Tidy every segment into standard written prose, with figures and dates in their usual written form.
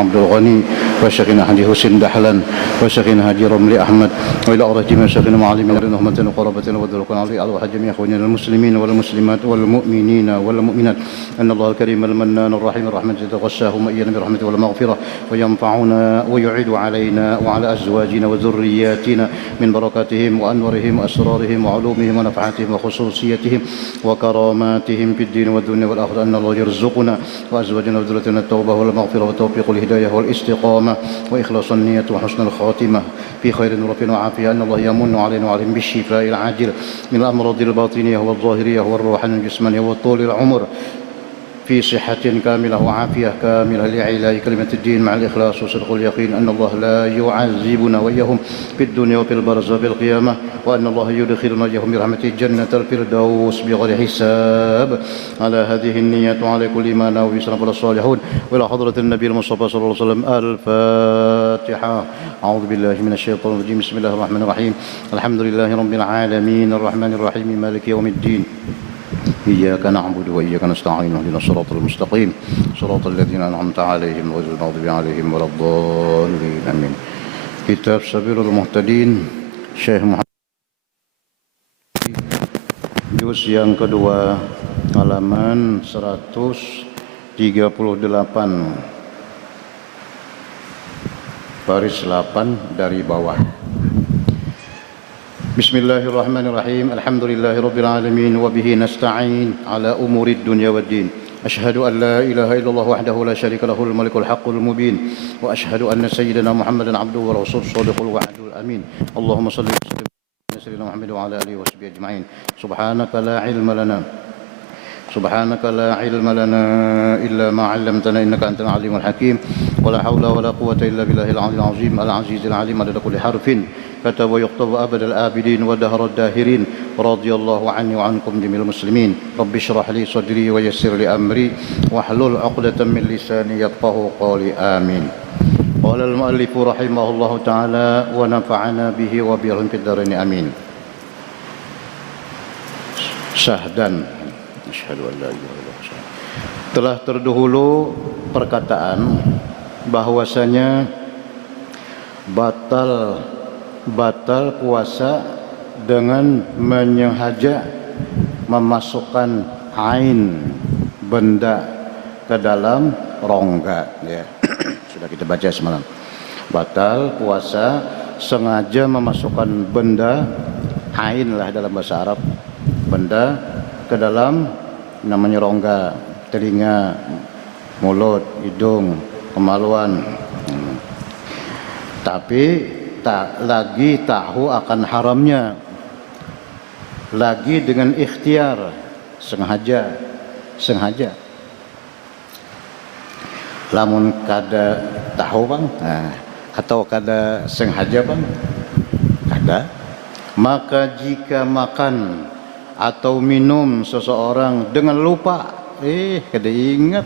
عبد الغني وشيخنا حاجي حسين دحلان وشيخنا حاجي رملي أحمد وإلى أرواح جميع شيخنا معلمين رحمة وقرابة وذلك علي أرواح جميع إخواننا المسلمين والمسلمات والمؤمنين والمؤمنات أن الله الكريم المنان الرحيم الرحمة تغشاهم إيانا برحمته والمغفرة وينفعنا ويعيد علينا وعلى أزواجنا وذرياتنا من بركاتهم وأنورهم وأسرارهم وعلومهم ونفعاتهم وخصوصيتهم وكراماتهم في الدين والدنيا والآخرة أن الله يرزقنا وأزواجنا وذريتنا التوبة والمغفرة والتوفيق والهداية والاستقامة وإخلاص النية وحسن الخاتمة في خير ورفع وعافية أن الله يمن علينا وعليهم بالشفاء العاجل من الأمراض الباطنية والظاهرية والروحانية والجسمانية وطول العمر في صحة كاملة وعافية كاملة لإعلاء كلمة الدين مع الإخلاص وصدق اليقين أن الله لا يعذبنا وإياهم في الدنيا وفي البرزخ في القيامة وأن الله يدخلنا وإياهم برحمته جنة الفردوس بغير حساب على هذه النية وعلى كل ما نوى سلف الصالحون وإلى حضرة النبي المصطفى صلى الله عليه وسلم الفاتحة. أعوذ بالله من الشيطان الرجيم. بسم الله الرحمن الرحيم. الحمد لله رب العالمين الرحمن الرحيم مالك يوم الدين إياك نعبد وإياك نستعين اهدنا الصراط المستقيم صراط الذين أنعمت عليهم غير المغضوب عليهم ولا الضالين آمين. Kitab Sabilul Muhtadin Syekh Muhammad juz yang kedua halaman 138 baris 8 dari bawah. Bismillahirrahmanirrahim. Alhamdulillahi rabbil alamin wa bihi nasta'in ala umuri dunya waddin. Ashhadu an la ilaha illallah wahdahu la syarika lahul malikul haqqul mubin wa ashhadu anna sayyidina Muhammadan abduhu wa rasuluhu shadiqul wa'dul amin. Allahumma shalli wa sallim ala sayyidina Muhammad wa ala alihi wa sahbihi ajma'in. سبحانك لا علم لنا إلا ما علمتنا إنك أنت العليم الحكيم ولا حول ولا قوة إلا بالله العلي العظيم العزيز العليم عدد كل حرف كتب ويكتب أبد الآبدين ودهر الداهرين رضي الله عني وعنكم جميع المسلمين. رب اشرح لي صدري ويسر لي أمري واحلل عقدة من لساني يفقهوا قولي آمين. قال المؤلف رحمه الله تعالى ونفعنا به وبهم في الدارين آمين. Syahdan asyhadu an la ilaha illallah. Telah terdahulu perkataan bahwasanya batal puasa dengan menyengaja memasukkan ain benda ke dalam rongga ya. Sudah kita baca semalam. Batal puasa sengaja memasukkan benda ain lah dalam bahasa Arab, benda ke dalam namanya rongga, telinga, mulut, hidung, kemaluan. Tapi tak lagi tahu akan haramnya, lagi dengan ikhtiar, sengaja. Lamun kada tahu bang, atau kada sengaja bang, kada. Maka jika makan atau minum seseorang dengan lupa, kada ingat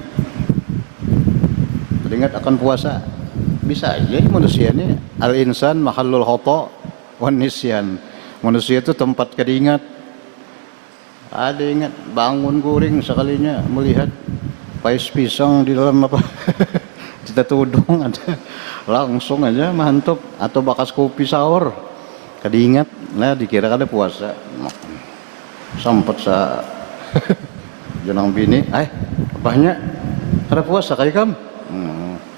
akan puasa, bisa aja manusia ini al-insan mahallul khata' wan nisyan. Manusia itu tempat kada ingat. Ada ingat bangun guring sekalinya melihat pais pisang di dalam apa cita tudung ada, langsung aja mantap, atau bakas kopi sahur kada ingat, nah dikira kada puasa. Sampai sa jenang bini, apanya kada puasa kayak kam?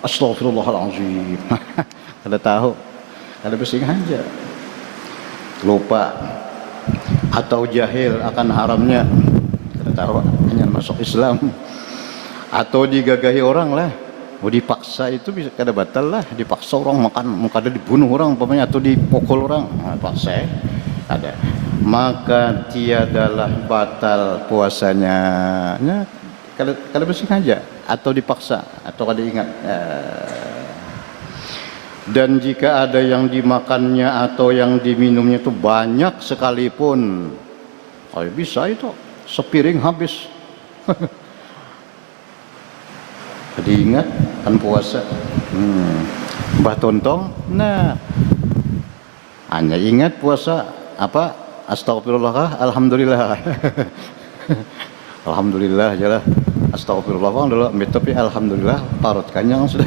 Astagfirullahaladzim. Kada tahu, kada besing aja, lupa atau jahil akan haramnya, kada tahu, hanya masuk Islam atau digagahi orang lah, mau dipaksa itu bisa kada batal lah, dipaksa orang makan, kada dibunuh orang umpamanya atau dipukul orang, paksa ada. Maka tiadalah batal puasanya, kada bersengaja atau dipaksa atau kada ingat. Dan jika ada yang dimakannya atau yang diminumnya itu banyak sekalipun, bisa itu sepiring habis. Kada ingat kan puasa. Mbah Tontong, nah hanya ingat puasa apa? Astagfirullah, alhamdulillah. Alhamdulillah aja lah. Astagfirullah dulu, tapi alhamdulillah parut kanyang sudah.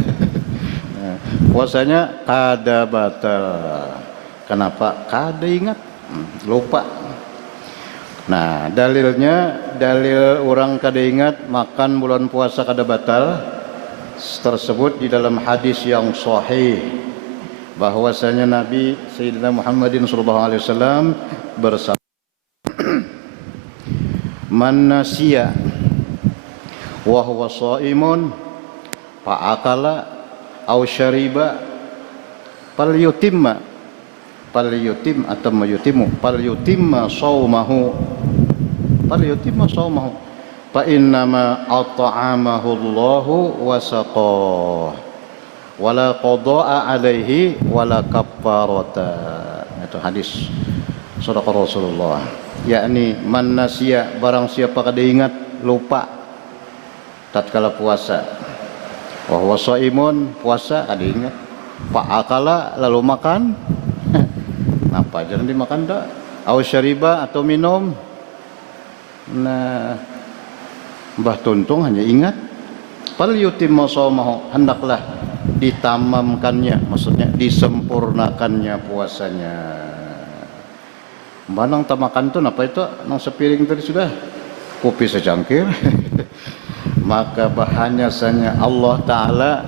Puasanya kada batal. Kenapa? Kada ingat, lupa. Nah, dalil orang kada ingat makan bulan puasa kada batal tersebut di dalam hadis yang sahih bahwasanya Nabi Sayyidina Muhammadin sallallahu alaihi wasallam bersabda, "Man nasiya wa huwa shaimun fa akala aw syariba falyutimma saumahu fa innama at'amahu Allahu wa saqah wala qada'a alaihi wala kaffarata." Itu hadis sadaqah Rasulullah, yakni man nasiya, barang siapa kada ingat, lupa tatkala puasa, wa huwa shaimun, puasa kada ingat, fa akala, lalu makan apa jangan dimakan dah, aw syariba, atau minum. Nah, Mbah Tuntung hanya ingat fal yutimma shaumahu, hendaklah ditamamkannya, maksudnya disempurnakannya puasanya. Banang tamakan tuh apa itu nang sepiring tadi sudah kopi secangkir. Maka bahanyasanya Allah Ta'ala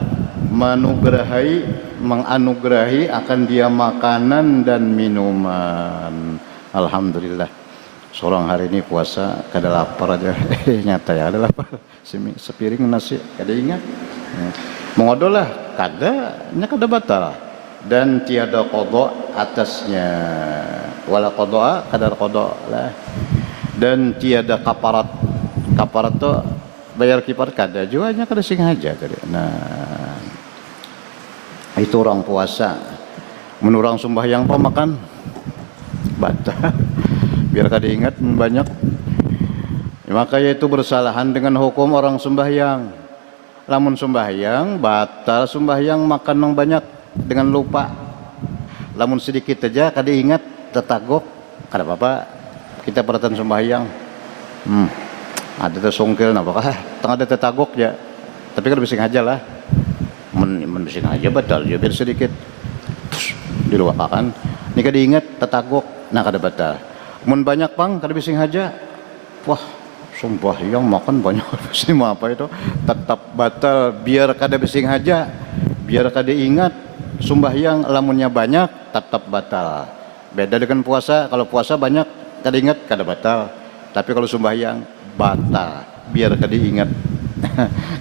menganugerahi akan dia makanan dan minuman. Alhamdulillah, seorang hari ini puasa kada lapar aja. Nyata ya ada lapar, sepiring nasi kada ingat. Mengodolah kada batal dan tiada qada atasnya, wala qada, kadar qada lah, dan tiada kaparat tuh bayar kiparat kada juga, hanya kada sengaja tadi. Nah, itu orang puasa. Menurang sembahyang apa makan batal biar kada ingat banyak. Maka yaitu bersalahan dengan hukum orang sembahyang. Lamun sembahyang batal, sembahyang makan yang banyak dengan lupa. Lamun sedikit aja kada ingat, tetagok, kada apa-apa, kita perhatian sembahyang. Ada tersongkil apakah tengah ada tetagok ya, tapi kada bising aja lah. Bising aja batal ya, biar sedikit dilupakan. Ini kada ingat tetagok, nah kada batal. Mun banyak pang kada bising aja, wah sembahyang makan banyak bising apa itu tetap batal, biar kada bising aja, biar kada ingat. Sembahyang lamunnya banyak tetap batal. Beda dengan puasa, kalau puasa banyak kada ingat kada batal, tapi kalau sembahyang batal biar kada ingat.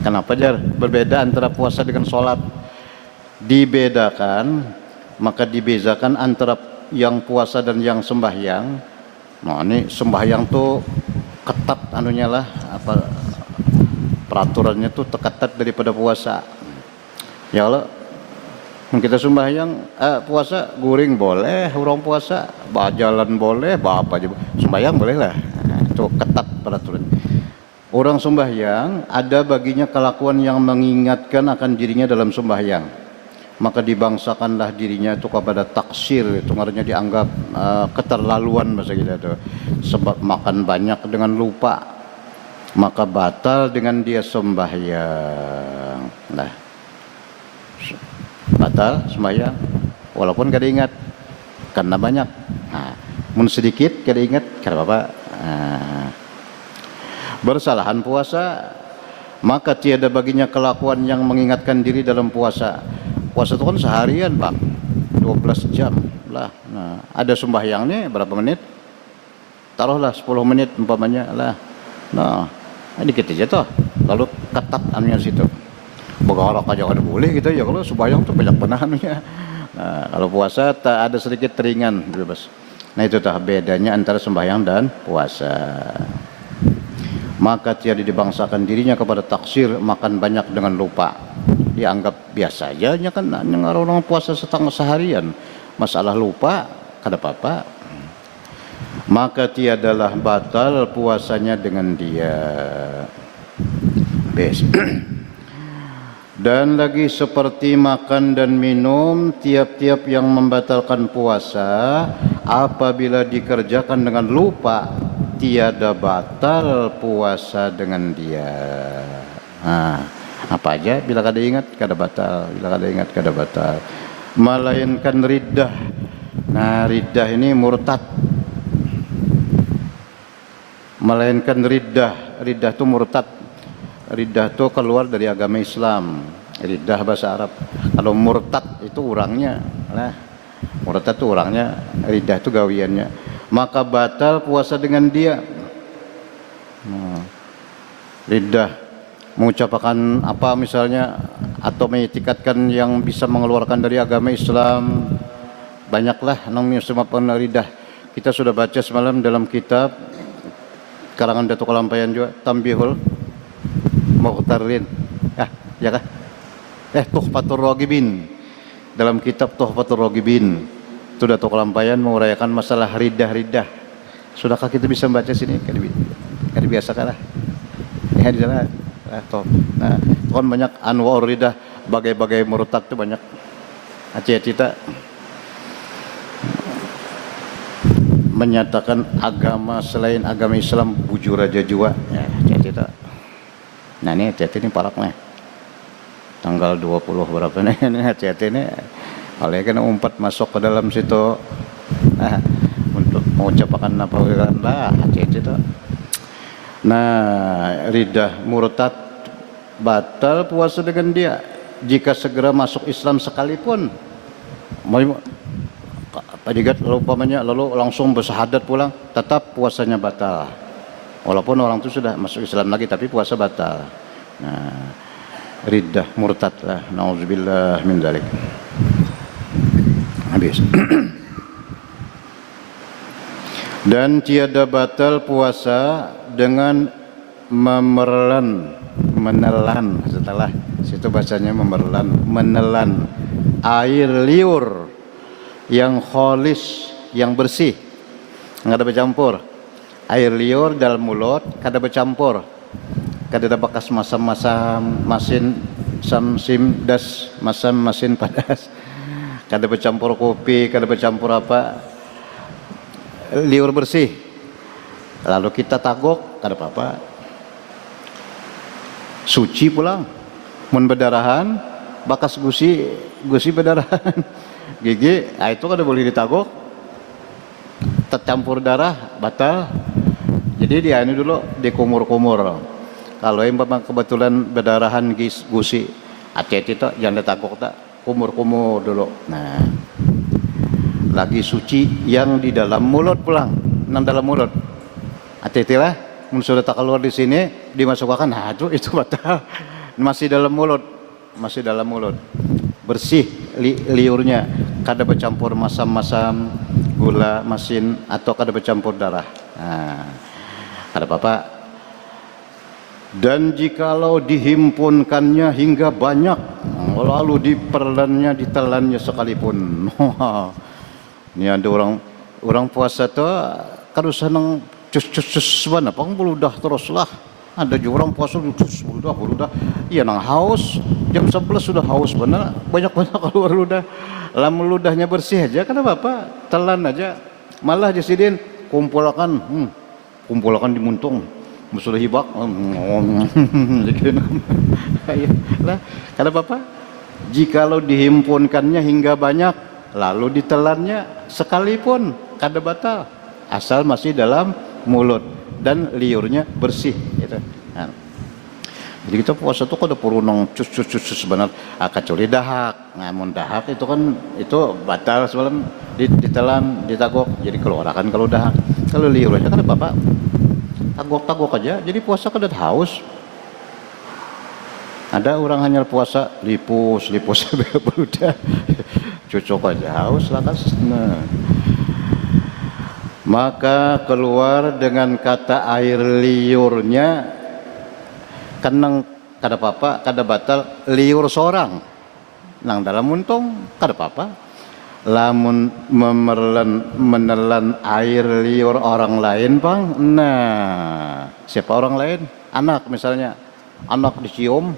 Kenapa jar berbeda antara puasa dengan sholat? Dibedakan, maka dibedakan antara yang puasa dan yang sembahyang. Nah, ini sembahyang tuh ketat anunya lah, apa peraturannya tuh terketat daripada puasa. Ya Allah, kita sembahyang puasa guring boleh, orang puasa jalan boleh, apa aja sembahyang boleh lah. Nah, itu ketat peraturan. Orang sembahyang ada baginya kelakuan yang mengingatkan akan dirinya dalam sembahyang. Maka dibangsakanlah dirinya itu kepada taksir, itu artinya dianggap keterlaluan bahasa kita itu. Sebab makan banyak dengan lupa, maka batal dengan dia sembahyang. Nah, batal sembahyang walaupun kada ingat karena banyak. Nah, mun sedikit kada ingat kada apa-apa. Nah, bersalahan puasa, maka tiada baginya kelakuan yang mengingatkan diri dalam puasa. Puasa itu kan seharian Pak, 12 jam lah. Nah, ada sembahyangnya berapa menit? Taruhlah 10 menit umpamanya lah. Nah, dikit aja toh, lalu ketat anunya situ. Begarak aja kada boleh gitu ya, kalau sembahyang tuh banyak penahannya. Nah, kalau puasa tak ada sedikit ringan bebas. Nah, itu tah bedanya antara sembahyang dan puasa. Maka tiada dibangsakan dirinya kepada taksir, makan banyak dengan lupa. Dianggap biasa aja, kan orang puasa setengah seharian, masalah lupa kada apa-apa. Maka tiadalah batal puasanya dengan dia. Dan lagi seperti makan dan minum, tiap-tiap yang membatalkan puasa apabila dikerjakan dengan lupa, tiada batal puasa dengan dia. Nah, Apa aja bila kada ingat kada batal, bila kada ingat kada batal. Melainkan riddah. Nah, riddah ini murtad. Melainkan riddah. Riddah itu murtad. Riddah itu keluar dari agama Islam. Riddah bahasa Arab. Kalau murtad itu orangnya. Nah, murtad itu orangnya, riddah itu gawiannya. Maka batal puasa dengan dia. Riddah mengucapkan apa misalnya, atau mengitikadkan yang bisa mengeluarkan dari agama Islam. Banyaklah namanya semua riddah. Kita sudah baca semalam dalam kitab karangan Datuk Kalampayan juga, Tambihul Muqtarin. Ya kah? Tuhfatur Ragibin. Dalam kitab Tuhfatur Ragibin itu Datuk Kalampayan menguraikan masalah riddah. Sudahkah kita bisa membaca sini? Kan biasakan lah. Ya di sana. Nah, kan banyak anwar riddah, bagai-bagai murtad itu banyak. Aceh kita menyatakan agama selain agama Islam bujur aja jua. Ya, Aceh kita. Nah, ini Aceh ini paraknya. Tanggal 20 berapa nih Aceh ini oleh kena umpat masuk ke dalam situ. Nah, untuk mengucapkan apa lah Aceh itu. Nah, riddah murtad batal puasa dengan dia jika segera masuk Islam sekalipun. Padigat lalu langsung bersyahadat pulang, tetap puasanya batal. Walaupun orang itu sudah masuk Islam lagi, tapi puasa batal. Nah, riddah murtad lah. Nauzubillah min dzalik. Habis. Dan tiada batal puasa dengan menelan, setelah situ bacanya menelan air liur yang khalis, yang bersih, nggak ada bercampur. Air liur dalam mulut kada bercampur, kada ada bekas masam-masam masin samsim das masam masin padas, kada bercampur kopi, kada bercampur apa, liur bersih. Lalu kita tagok kada apa-apa, suci pulang. Mun bedarahan bakas gusi bedarahan gigi, itu kada boleh ditagok, tercampur darah batal. Jadi dia ini dulu dikumur-kumur. Kalau yang memang kebetulan bedarahan gusi Aceh itu jangan ditagok, tak kumur-kumur dulu. Nah, lagi suci yang di dalam mulut pulang, nang dalam mulut. Hati-hati lah, sudah tak keluar di sini dimasukkan, nah itu batal. Masih dalam mulut, bersih liurnya, kada bercampur masam-masam, gula, masin, atau kada bercampur darah. Nah, kada apa-apa. Dan jikalau dihimpunkannya hingga banyak, lalu ditelannya sekalipun. Ini ada orang puasa tuh kada senang cus mana pang beludah terus lah. Ada juga orang puasa cus beludah. Iya nang haus jam 11 sudah haus benar, banyak keluar ludah. Lamun ludahnya bersih aja kan apa-apa, telan aja. Malah jasidin kumpulkan di muntung. Musuh hibak. Lah, kan apa-apa. Jikalau dihimpunkannya hingga banyak lalu ditelannya sekalipun kada batal, asal masih dalam mulut dan liurnya bersih gitu. Nah, jadi kita puasa tuh kada perlu nang cus sebenarnya, kecuali dahak. Namun dahak itu kan itu batal sebelum ditelan, ditagok, jadi keluarkan kalau dahak. Kalau liur aja kada apa-apa, tagok aja, jadi puasa kada haus. Ada orang hanya puasa lipus berudah cocok aja haus lah kan. Nah, maka keluar dengan kata air liurnya, kenang kada apa-apa, kada batal liur seorang nang dalam muntung kada apa-apa. Lamun menelan air liur orang lain bang, nah siapa orang lain? Anak misalnya, anak dicium,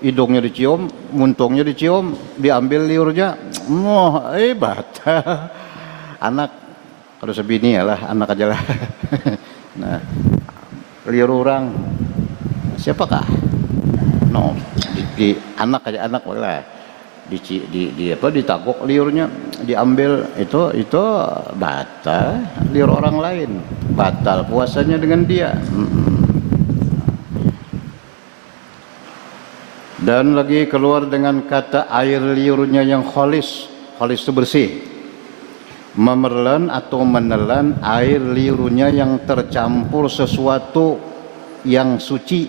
hidungnya dicium, muntungnya dicium, diambil liurnya, batal. Anak kalau sebini ya lah, anak aja lah. Nah, liur orang siapakah? no di anak aja anak lah di apa ditagok liurnya diambil itu batal liur orang lain batal puasanya dengan dia. Dan lagi keluar dengan kata air liurnya yang kholis itu bersih, memerlan atau menelan air liurnya yang tercampur sesuatu yang suci.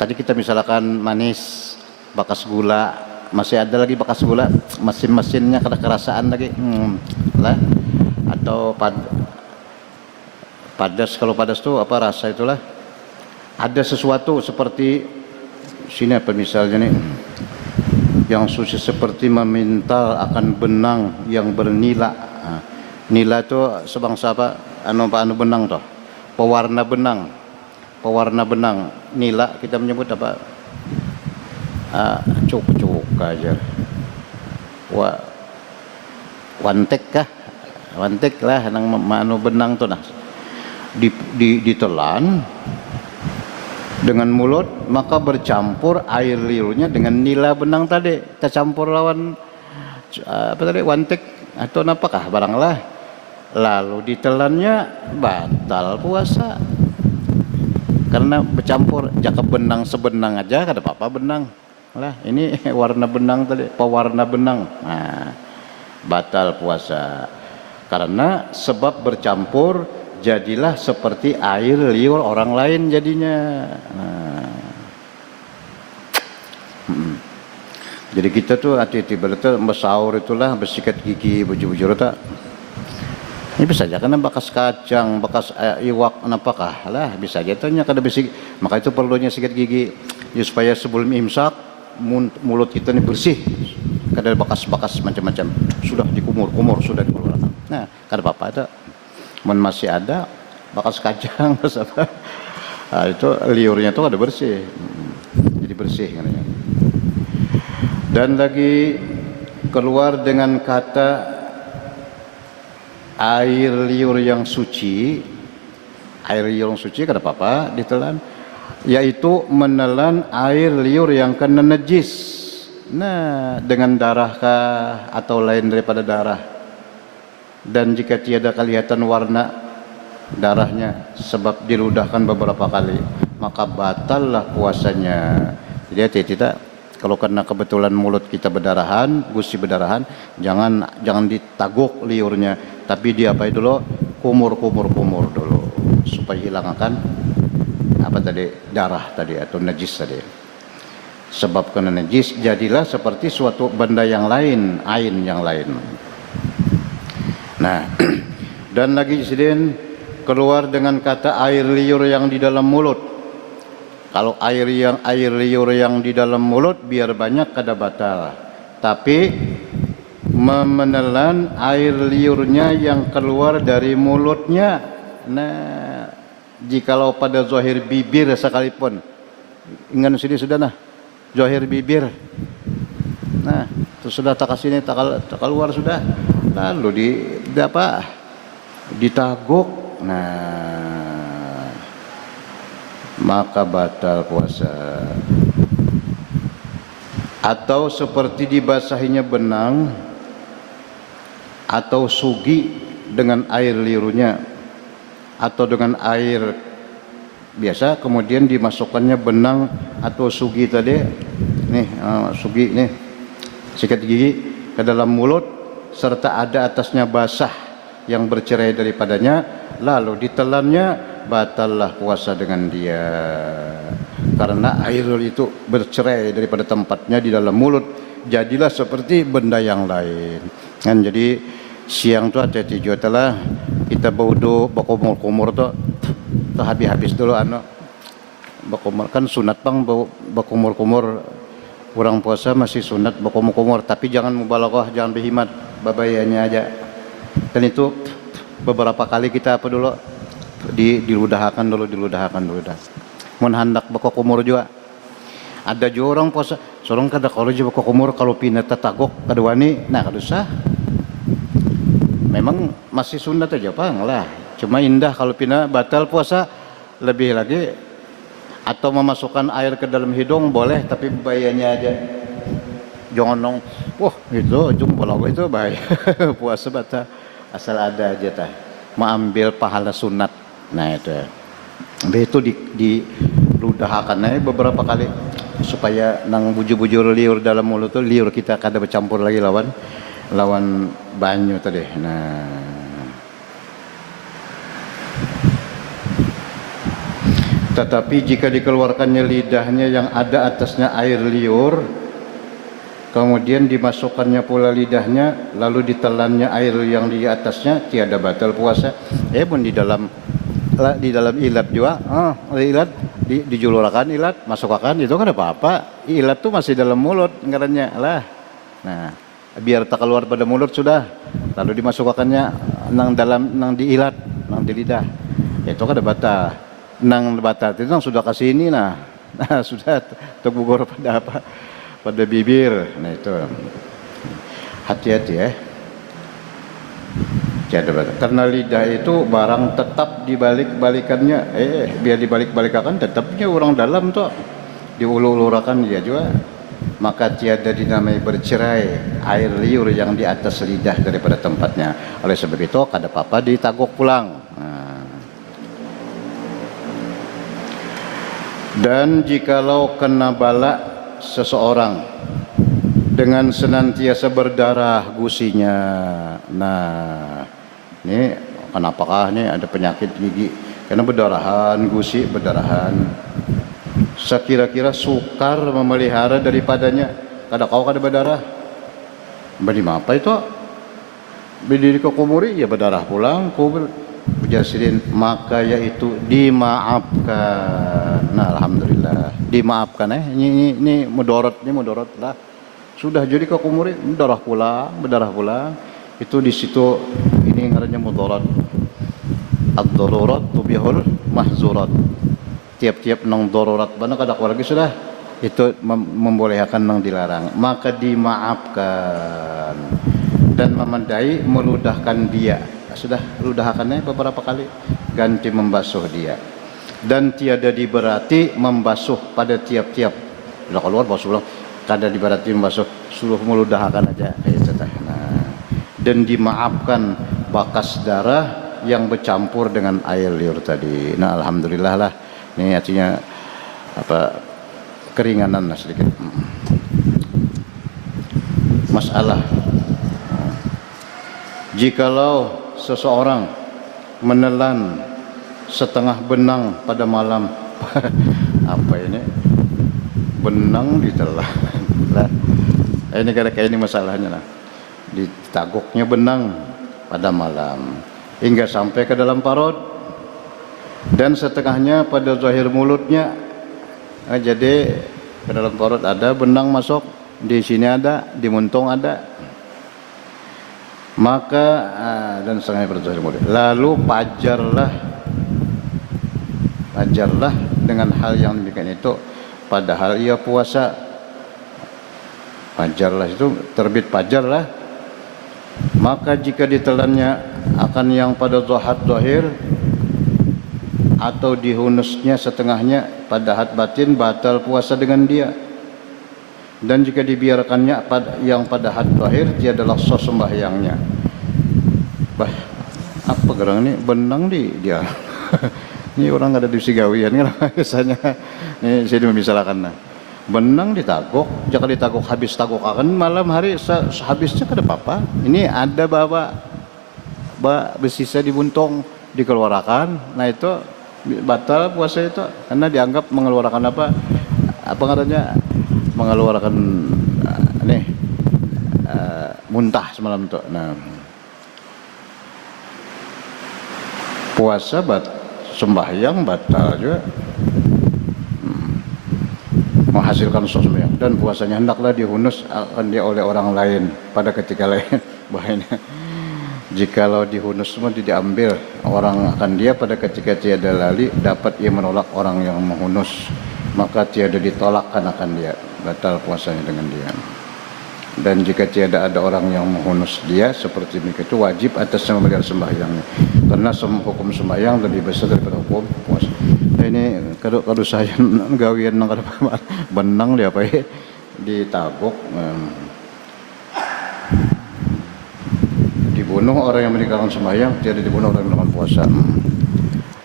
Tadi kita misalkan manis bakas gula, masih ada lagi bakas gula, mesinnya kada kerasaan lagi, lah. Atau padas, kalau padas tuh apa rasa itulah, ada sesuatu seperti sini apa misalnya nih, yang suci seperti memintal akan benang yang bernila. Nila itu sebangsa apa? Anu benang toh, pewarna benang, nila kita menyebut apa? Cuk aja, wantek lah nang manu benang tuh nah ditelan dengan mulut maka bercampur air liurnya dengan nila benang tadi tercampur lawan apa tadi wantek atau apakah baranglah lalu ditelannya batal puasa karena bercampur jaka benang sebenang aja kada apa-apa benang lah ini warna benang tadi pewarna benang, nah batal puasa karena sebab bercampur jadilah seperti air liur orang lain jadinya. Jadi kita tuh hati-hati berarti bersaur itulah bersikat gigi bujur-bujur tak ini bisa aja karena bekas kacang bekas iwak apakah lah bisa aja tanya kada bisik, maka itu perlunya sikat gigi ya, supaya sebelum imsak mulut kita ini bersih kada bekas-bekas macam-macam sudah dikumur sudah dikeluarkan. Nah kada apa-apa ada masih ada bekas kacang apa itu liurnya tuh ada bersih, jadi bersih katanya. Dan lagi keluar dengan kata air liur yang suci kada apa-apa ditelan, yaitu menelan air liur yang kena najis, nah dengan darah kah atau lain daripada darah, dan jika tiada kelihatan warna darahnya sebab diludahkan beberapa kali maka batallah puasanya. Jadi hati-hati tak kalau karena kebetulan mulut kita berdarahan, gusi berdarahan, jangan ditaguk liurnya, tapi diapain dulu, kumur dulu supaya hilangkan apa tadi darah tadi atau najis tadi. Sebab kena najis jadilah seperti suatu benda yang lain, ain yang lain. Nah, dan lagi sedin keluar dengan kata air liur yang di dalam mulut. Kalau air liur yang di dalam mulut biar banyak kada batal, tapi menelan air liurnya yang keluar dari mulutnya. Nah, jikalau pada zahir bibir sekalipun, ingat sini sudah nah, zahir bibir. Nah, itu sudah tak kasih tak keluar sudah, lalu ditaguk. Nah, maka batal puasa. Atau seperti dibasahinya benang atau sugi dengan air liurnya atau dengan air biasa kemudian dimasukkannya benang atau sugi tadi nih, sugi nih sikat gigi ke dalam mulut serta ada atasnya basah yang bercerai daripadanya lalu ditelannya, batallah puasa dengan dia karena air itu bercerai daripada tempatnya di dalam mulut, jadilah seperti benda yang lain. Kan jadi siang tu hati-hati juga lah kita baudo bakumur-kumur tu habis dulu bakumur kan sunat bang bakumur-kumur, orang puasa masih sunat bakumur-kumur, tapi jangan mubalaghah, jangan berhimat, babayanya aja. Dan itu beberapa kali kita apa dulu diludahkan dulu dah. Mun hendak bakumur juga. Ada juga orang puasa, sorong kada kalau juga bakumur kalau pindah tatagok kadawani, nah kada usah. Memang masih sunat aja bang lah. Cuma indah kalau pindah batal puasa, lebih lagi Atau memasukkan air ke dalam hidung boleh, tapi bahayanya aja. Jangan nong, wah itu jumlah itu bahaya. Puasa batal asal ada aja tah. Mengambil pahala sunat. Nah itu diludahkan aja beberapa kali supaya nang bujur-bujur liur dalam mulut tuh liur kita kada bercampur lagi lawan banyu tadi. Nah. Tetapi jika dikeluarkannya lidahnya yang ada atasnya air liur, kemudian dimasukkannya pula lidahnya, lalu ditelannya air yang di atasnya, tiada batal puasa. Pun di dalam ilat juga, ilat dijulurkan ilat, masukkan itu kan apa-apa. Ilat tuh masih dalam mulut ngarannya lah. Nah, biar tak keluar pada mulut sudah, lalu dimasukkannya nang di ilat, nang di lidah. Itu kan ada batal. Nang batal itu nang sudah kasih ini nah sudah terbugor pada apa, pada bibir. Nah itu hati-hati ya. Karena lidah itu barang tetap dibalik-balikannya, biar dibalik-balikan tetapnya orang dalam tuh diulur-ulurakan dia juga, maka tiada dinamai bercerai air liur yang di atas lidah daripada tempatnya. Oleh sebab itu kada apa-apa ditagok pulang. Dan jikalau kena bala seseorang dengan senantiasa berdarah gusinya, nah ini kenapakah ini ada penyakit gigi karena berdarahan gusi berdarahan, sekira-kira sukar memelihara daripadanya, kada berdarah beri apa itu berdiri ke kumuri ya berdarah pulang kubur Bujasirin, maka yaitu dimaafkan. Nah alhamdulillah dimaafkan. Ini mudarat lah. Sudah jadi ke kumuri berdarah pulang itu di situ ini ngarannya mudarat. Ad-darurat tubihul mahzurat. Tiap-tiap nang darurat bana kada lagi sudah itu membolehkan nang dilarang, maka dimaafkan dan memandai meludahkan dia. Sudah ludahkannya beberapa kali, ganti membasuh dia, dan tiada diberati membasuh pada tiap-tiap sudah keluar basuh, kada diberati membasuh, suruh meludahkan aja nah, dan dimaafkan bakas darah yang bercampur dengan air liur tadi. Nah alhamdulillah lah, ini artinya apa, keringanan lah sedikit masalah. Jikalau seseorang menelan setengah benang pada malam apa ini benang ditelan lah, ini kayak ini masalahnya lah, ditaguknya benang pada malam hingga sampai ke dalam parut dan setengahnya pada zahir mulutnya. Jadi ke dalam parut ada benang masuk, di sini ada, di muntung ada, maka dan setengahnya pada zahir mulut, lalu pajarlah dengan hal yang demikian itu padahal ia puasa. Pajarlah itu terbit pajarlah, maka jika ditelannya akan yang pada zahir atau dihunusnya setengahnya pada had batin, batal puasa dengan dia. Dan jika dibiarkannya yang pada had zahir, tiadalah sah sembahyangnya. Apa gerang ini benang dia ini orang ada di Sigawian kan biasanya ini saya misalkan nah, benang ditagok, jika ditagok habis tagok akan malam hari habisnya kada apa-apa. Ini ada bawa bersisa di buntung dikeluarkan, nah itu batal puasa itu karena dianggap mengeluarkan apa katanya, mengeluarkan muntah semalam itu. Nah puasa sembahyang batal juga, menghasilkan sembahyang, dan puasanya hendaklah dihunus akan dia oleh orang lain pada ketika lain. Bahayanya jikalau dihunus semua diambil orang akan dia pada ketika tiada lali, dapat ia menolak orang yang menghunus, maka tiada ditolakkan akan dia, batal puasanya dengan dia. Dan jika tiada ada orang yang menghunus dia seperti itu, wajib atasnya memelihara sembahyangnya, karena hukum sembahyang lebih besar daripada hukum puasa. ini kado saya gawian nang kada benang dia apa ya ditabok dibunuh orang yang meninggalkan sembahyang, tiada dibunuh orang yang meninggalkan puasa.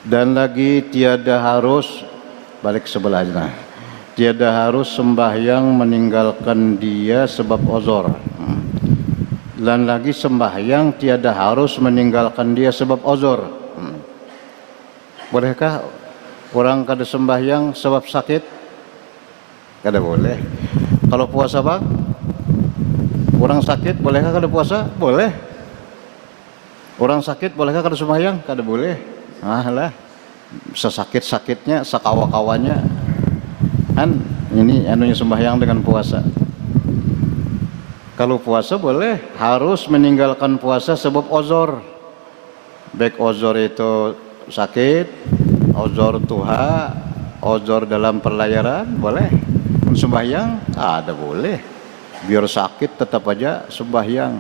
Dan lagi tiada harus balik sebelahnya. Tiada harus sembahyang meninggalkan dia sebab uzur. Dan lagi sembahyang tiada harus meninggalkan dia sebab uzur. Bolehkah orang kada sembahyang sebab sakit? Kada boleh. Kalau puasa bang, orang sakit bolehkah kada puasa? Boleh. Orang sakit bolehkah kada sembahyang? Kada boleh. Lah, sesakit-sakitnya, sekawa-kawanya, kan ini anunya sembahyang dengan puasa. Kalau puasa boleh, harus meninggalkan puasa sebab uzur. Baik uzur itu sakit, uzur tuha, uzur dalam perlayaran, boleh. Sembahyang, ada boleh. Biar sakit tetap aja sembahyang.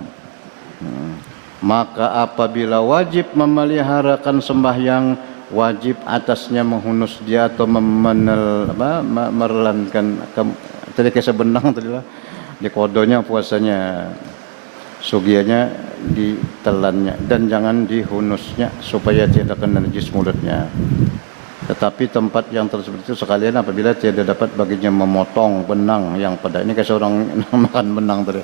Maka apabila wajib memeliharakan sembahyang, wajib atasnya menghunus dia atau merelankan tadi kayak sebenang tadi lah di kodonya puasanya, sugianya ditelannya, dan jangan dihunusnya supaya tidak kena najis mulutnya. Tetapi tempat yang tersebut itu sekalian apabila tidak dapat baginya memotong benang yang pada ini kayak seorang makan benang tadi.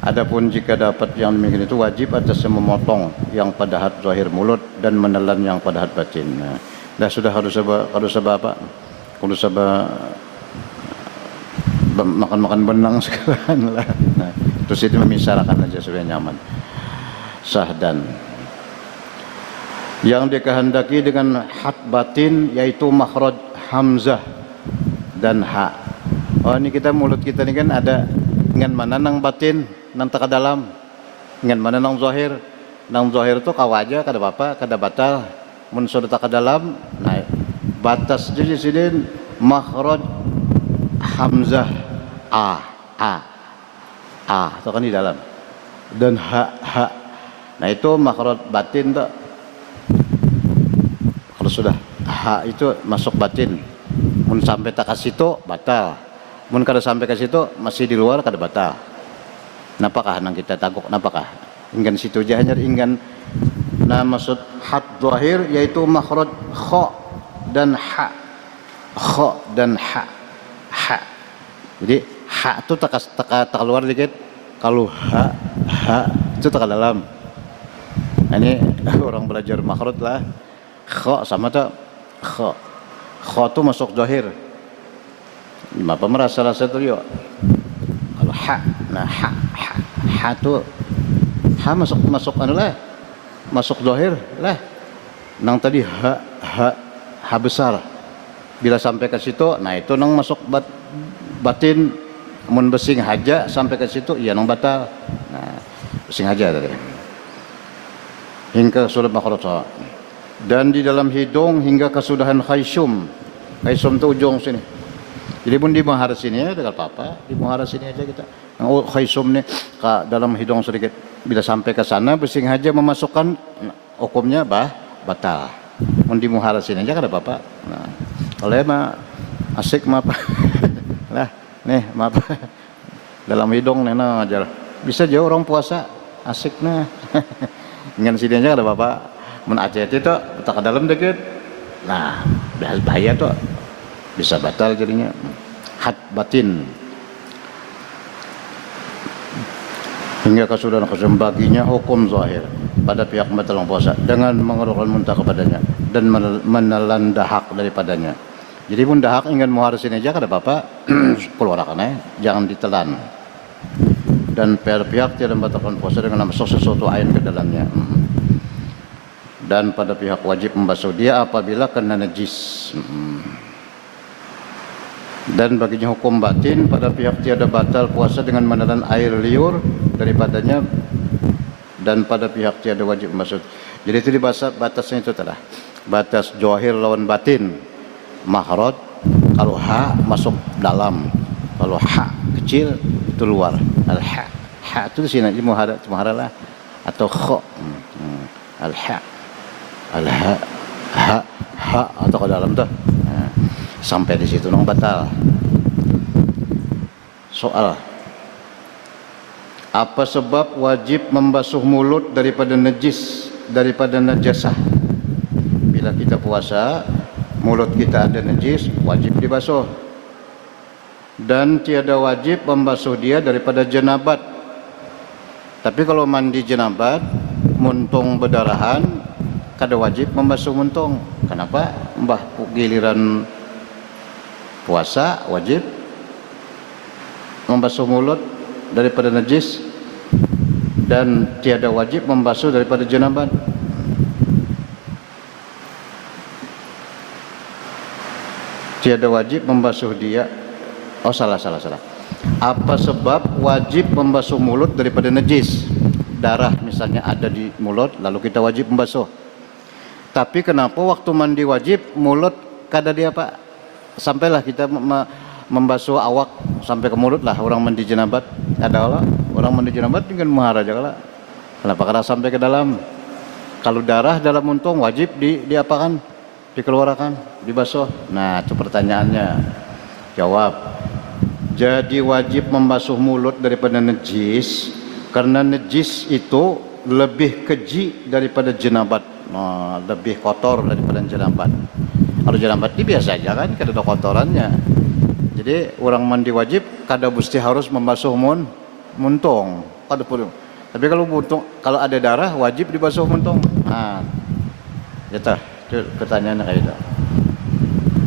Adapun jika dapat yang demikian itu wajib atasnya memotong yang pada had zahir mulut dan menelan yang pada had batin. Nah, dah sudah harus apa? Kalau makan benang sekarang lah. Nah, terus itu memisahkan aja supaya nyaman. Sahdan. Yang dikehendaki dengan had batin yaitu makhraj hamzah dan ha. Oh, ini kita mulut kita ini kan ada dengan mana nang batin, nang taka dalam, dengan mana nang zahir. Nang zahir itu kawaja kada apa, kada batal. Mun sudah taka dalam, nah batas jadi sini makhraj hamzah a itu kan di dalam. Dan ha. Nah itu makhraj batin tuh. Kalau sudah ha itu masuk batin. Mun sampai tak kasih itu batal. Mun kada sampai ke situ masih di luar kada batal. Napakah nang kita tagok napakah? Inggan situ aja hanya inggan. Nah maksud had zahir yaitu makhraj kha dan ha. Kha dan ha. Ha. Jadi ha itu tak keluar dikit. Kalau ha itu tak dalam. Nah, ini orang belajar makhraj lah. Kha sama tak kha. Kha itu masuk zahir. Apa merasa-rasa tu yo. Kalau ha, nah ha tu ha masuk anu lah. Masuk zahir lah. Nang tadi ha besar. Bila sampai ke situ, nah itu nang masuk batin. Mun besing haja sampai ke situ, iya nang batal. Nah, besing haja tadi. Hingga sudah makhraj. Dan di dalam hidung hingga kesudahan khaysum. Khaysum tu ujung sini. Jadi pun di mahar sini ya dengan apa? Di mahar sini aja kita. Oh khaysum ni ke dalam hidung sedikit. Bila sampai ke sana besing haja memasukkan hukumnya batal. Mun di mahar sini aja kada apa-apa. Nah, oleh mah asik mah apa? Lah, nih maaf. Dalam hidung nena aja. Bisa jauh orang puasa asik nah. Dengan sini aja kada apa-apa. Mun acet itu tak ke dalam dikit. Nah, bahaya tuh. Bisa batal jadinya. Had batin hingga kesudahan baginya hukum zahir pada pihak batal puasa dengan mengeluarkan muntah kepadanya dan menelan dahak daripadanya. Jadi pun dahak ingin muharisin aja kada apa-apa keluarkan jangan ditelan. Dan pihak tidak membatalkan puasa dengan masuk sesuatu air ke dalamnya. Dan pada pihak wajib membasuh dia apabila kena najis. Dan baginya hukum batin pada pihak tiada batal puasa dengan menelan air liur daripadanya dan pada pihak tiada wajib membasuh. Jadi itu di batasnya itu telah batas zahir lawan batin. Makhraj kalau ha masuk dalam, kalau ha kecil itu luar. Al ha itu di sini muhara lah atau kha. Al ha atau ke dalam tuh. Nah, sampai di situ nong batal. Soal, apa sebab wajib membasuh mulut daripada najis, daripada najasah? Bila kita puasa, mulut kita ada najis, wajib dibasuh. Dan tiada wajib membasuh dia daripada jenabat. Tapi kalau mandi jenabat, muntung berdarahan, kada wajib membasuh muntung. Kenapa? Mbah giliran puasa wajib membasuh mulut daripada najis dan tiada wajib membasuh daripada jenabat. Tiada wajib membasuh dia. Oh, salah. Apa sebab wajib membasuh mulut daripada najis? Darah misalnya ada di mulut, lalu kita wajib membasuh. Tapi kenapa waktu mandi wajib mulut kada dia apa? Sampailah kita membasuh awak sampai ke mulut lah orang mandi jenabat. Ada orang mandi jenabat dengan maharaja kala. Kenapa kada sampai ke dalam? Kalau darah dalam muntung wajib diapakan? Dikeluarkan, dibasuh. Nah, itu pertanyaannya. Jawab. Jadi wajib membasuh mulut daripada najis karena najis itu lebih keji daripada jenabat. Lebih kotor daripada jenabat. Kalau jenabat ini biasa aja kan, kada ada kotorannya. Jadi orang mandi wajib kada mesti harus membasuh muntung. Kada perlu. Tapi kalau ada darah wajib dibasuh muntung. Nah, itu pertanyaannya kayak itu.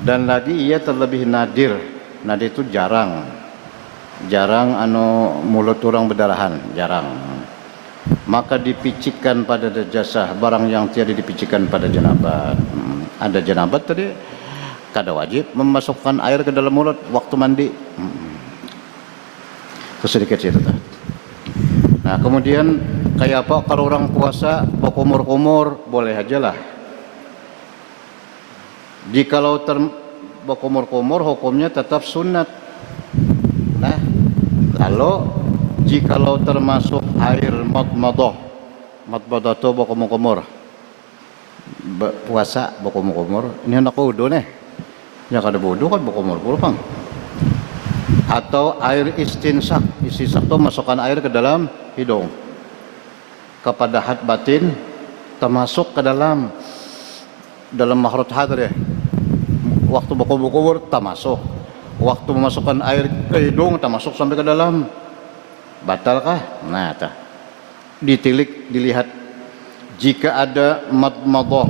Dan lagi ia terlebih nadir. Nadir itu jarang mulut orang berdarahan, jarang. Maka dipicikkan pada najasah barang yang tiada dipicikkan pada jenabat. Ada jenabat tadi kada wajib memasukkan air ke dalam mulut waktu mandi. Itu sedikit cerita. Nah, kemudian kayak apa kalau orang puasa berkumur-kumur, boleh aja lah. Jikalau berkumur-kumur hukumnya tetap sunat. Nah, lalu jikalau termasuk air madmadah itu berkumur-kumur, puasa berkumur-kumur, ini hendak wudu nih. Ya kada wudu kan berkumur-kumur bang. Atau air istinsak itu masukkan air ke dalam hidung. Kepada had batin termasuk ke dalam mahrut hadir. Waktu berkumur-kumur termasuk. Waktu memasukkan air ke hidung termasuk sampai ke dalam. Batalkah? Nah, dilihat jika ada madmadah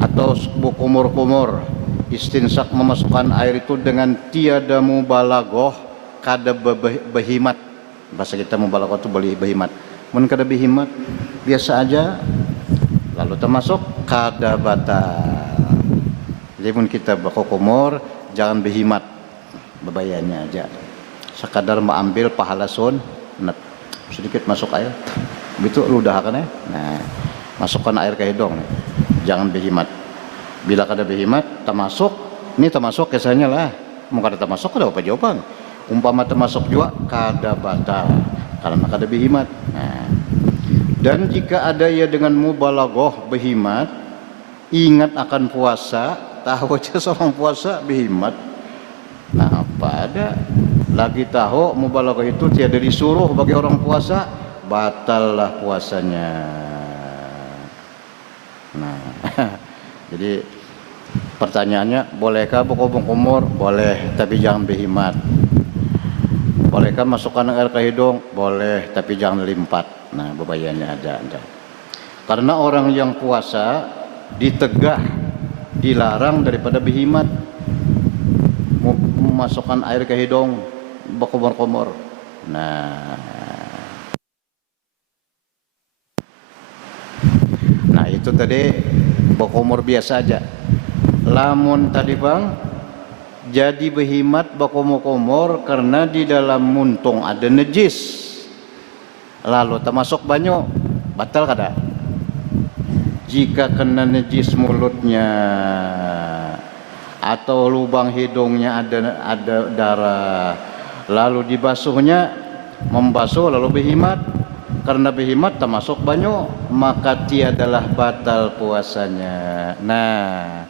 atau berkumur-kumur, istinsak memasukkan air itu dengan tiada mubalaghah, kada behimat. Bahasa kita mubalaghah itu behimat. Mun kada behimat, biasa aja. Lalu termasuk kada batal. Jadi mun kita berkumur jangan behimat, bebayanya aja. Sekadar mengambil pahala sunat, sedikit masuk air, begitu ludahkan ya. Nah, masukkan air ke hidung, jangan behimat. Bila kada behimat, termasuk, ini termasuk kisahnya lah. Mau kada termasuk kada apa jawaban. Umpama termasuk juga kada batal karena kada behimat. Nah, dan jika ada ya dengan mubalaghah behimat, ingat akan puasa, tahu aja seorang puasa behimat. Nah, apa ada lagi tahu mubalaghah itu tiada disuruh bagi orang puasa, batallah puasanya. Nah, jadi pertanyaannya, bolehkah berkumur-kumur? Boleh, tapi jangan behimat. Bolehkah masukkan air ke hidung? Boleh, tapi jangan limpat. Nah, bebayanya ada. Karena orang yang puasa ditegah, dilarang daripada behimat, memasukkan air ke hidung, berkumur-kumur. Nah, itu tadi berkumur biasa aja. Lamun tadi bang, jadi behimat berkumur-kumur karena di dalam muntung ada najis. Lalu termasuk banyu, batal kada? Jika kena najis mulutnya atau lubang hidungnya ada darah, lalu dibasuhnya, membasuh lalu behimat, karena behimat termasuk banyu, maka tiadalah batal puasanya. Nah,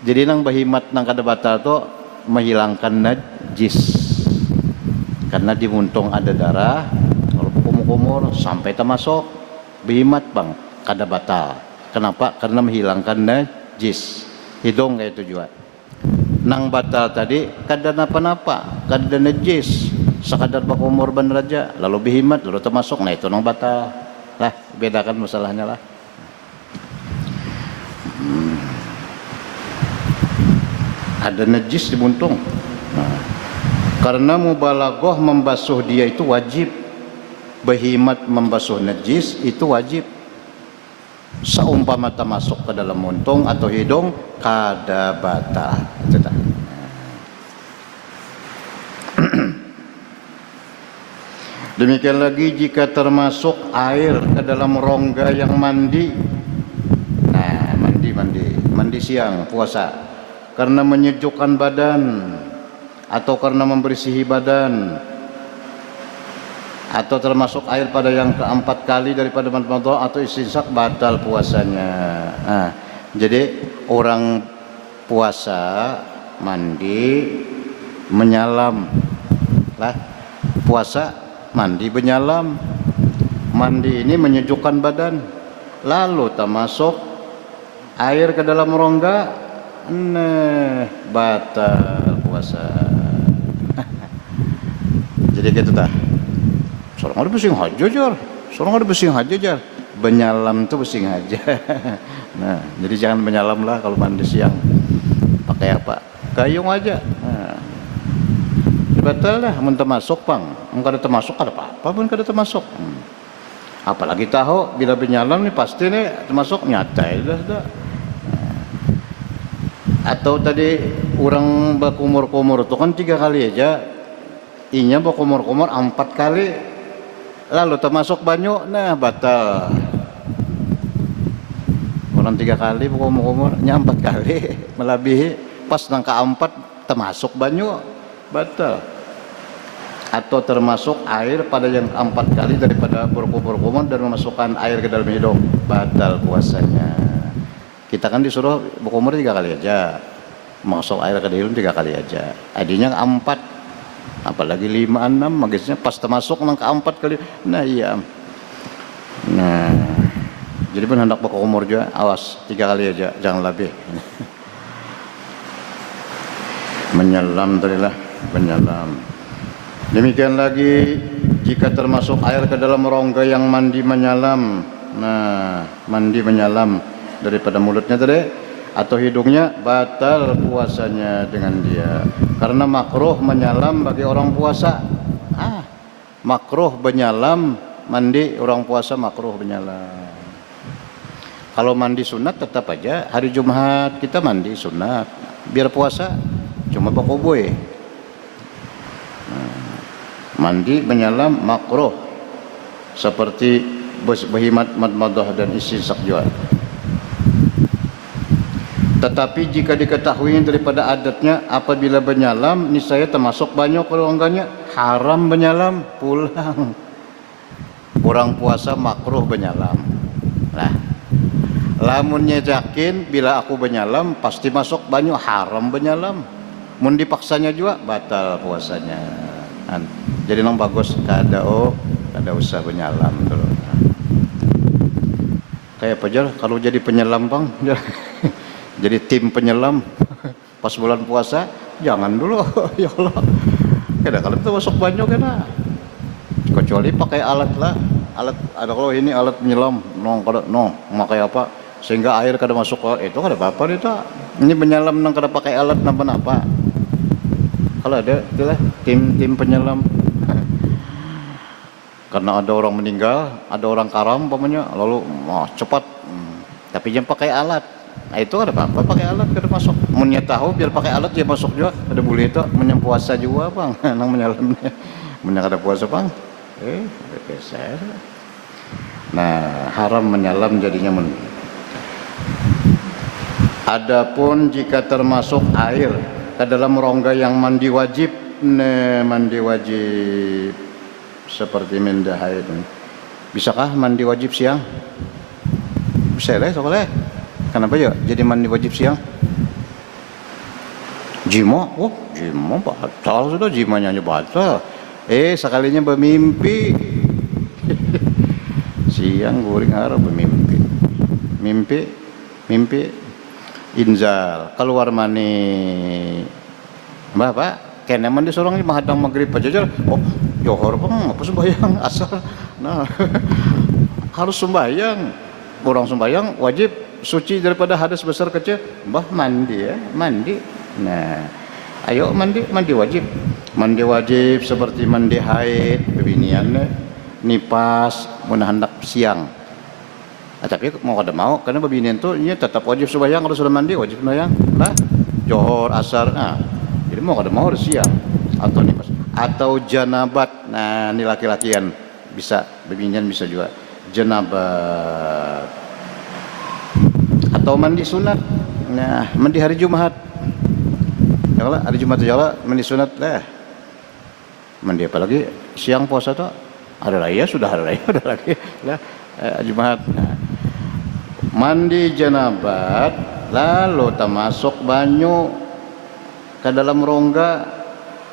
Jadi nang bahimat nang kada batal to menghilangkan najis. Karena di muntung ada darah, kalau kumur-kumur sampai termasuk bahimat bang kada batal. Kenapa? Karena menghilangkan najis. Hidung kayak itu juga. Nang batal tadi kada napa-napa, kada najis, sekadar bakumur ban raja, lalu bahimat lalu termasuk, nah itu nang batal. Lah, bedakan masalahnya lah. Ada najis di buntung. Nah, karena mubalaghah membasuh dia itu wajib. Bahimat membasuh najis itu wajib. Seumpama masuk ke dalam muntung atau hidung kada batal. Demikian lagi jika termasuk air ke dalam rongga yang mandi. Nah, mandi siang puasa karena menyejukkan badan atau karena membersihi badan, atau termasuk air pada yang keempat kali daripada madmadah atau istinsak, batal puasanya. Nah, jadi orang puasa mandi menyalam lah, puasa mandi menyalam. Mandi ini menyejukkan badan, lalu termasuk air ke dalam rongga, nah batal puasa. Jadi gitu dah. Seorang ada pusing haja jar, seorang ada pusing haja jar. Benyalam tuh pusing aja. Nah, jadi jangan menyalam lah kalau mandi siang. Pakai apa? Gayung aja. Nah, batal lah, mun termasuk pang. Mun kada termasuk ada apa-apa pun kada termasuk. Apalagi tahu bila benyalam nih pasti nih termasuk nyata dah. Nah. Atau tadi orang berkumur-kumur itu kan 3 kali aja. Inya berkumur-kumur 4 kali. Lalu termasuk banyu, nah batal. Orang 3 kali berkumur-kumur, nya 4 kali melebihi, pas nang keempat termasuk banyu, batal. Atau termasuk air pada yang 4 kali daripada berkumur-kumur dan memasukkan air ke dalam hidung, batal puasanya. Kita kan disuruh berkumur 3 kali aja, masuk air ke hidung 3 kali aja. Adinya 4, apalagi 5, 6, magisnya pas termasuk nang keempat kali. Nah iya. Nah, jadi pun hendak berkumur juga, awas 3 kali aja, jangan lebih. Menyelam tadilah, menyelam. Demikian lagi jika termasuk air ke dalam rongga yang mandi menyalam. Nah, mandi menyalam daripada mulutnya tadi atau hidungnya, batal puasanya dengan dia. Karena makruh menyalam bagi orang puasa. Makruh menyalam, mandi orang puasa makruh menyalam. Kalau mandi sunat tetap aja hari Jumat kita mandi sunat, biar puasa cuma bakoboy. Mandi menyalam makruh seperti bahimat, madmadah dan istinsak juga. Tetapi jika diketahui daripada adatnya apabila menyalam niscaya termasuk banyak kerongganya, haram menyalam, pulang. Orang puasa makruh menyalam. Nah, lamunnya yakin bila aku menyalam pasti masuk banyak, haram menyalam. Mun dipaksanya juga batal puasanya. Jadi nang bagus kada usah menyalam dulu. Kayak apa jar kalau jadi penyelam bang? Jadi tim penyelam pas bulan puasa jangan dulu. Ya Allah, kada kalau itu masuk banyak kena, kecuali pakai alat lah, alat ada. Kalau ini alat penyelam kada pakai apa sehingga air kada masuk itu kada apa-apa itu. Ini penyelam nang kada pakai alat napa-napa. Kalau ada itulah tim penyelam. Karena ada orang meninggal, ada orang karam umpamanya, lalu cepat tapi jangan pakai alat. Nah, itu ada apa pakai alat kada masuk. Munnya tahu biar pakai alat dia masuk juga. Ada boleh itu puasa juga bang. Nang menyalamnya. Munnya kada puasa bang. Beser. Nah, haram menyalam jadinya Adapun jika termasuk air ke dalam rongga yang mandi wajib, mandi wajib seperti mandi haid. Bisakah mandi wajib siang? Bisa lah, soalnya. Kenapa ya jadi mandi wajib siang? Jima, oh jima batal sudah, jimanya aja batal. Sekalinya bermimpi. Siang guring harap bermimpi. Mimpi inzal keluar mani. Bapak, kena mandi seorang ini menghadang maghrib aja. Oh, johor bang, apa sembahyang asal. Nah, harus sembahyang. Orang sembahyang wajib suci daripada hadas besar kecil. Bah mandi ya, mandi. Nah, ayo mandi wajib. Mandi wajib seperti mandi haid, bebinian, nipas, hendak siang. Tapi mau kada mau, karena bebinian tuh ini tetap wajib sembahyang. Kalau sudah mandi wajib sembahyang. Lah, johor, asar. Nah, jadi mau kada mau harus siang atau nipas atau janabat. Nah, ini laki-lakian bisa, bebinian bisa juga janabat. Atau mandi sunat. Nah, mandi hari Jumat. Ya hari Jumat aja mandi sunat lah. Mandi apa lagi? Siang puasa tuh. Hari raya sudah hari raya udah lagi lah Jumat. Nah, mandi janabat lalu termasuk banyu ke dalam rongga,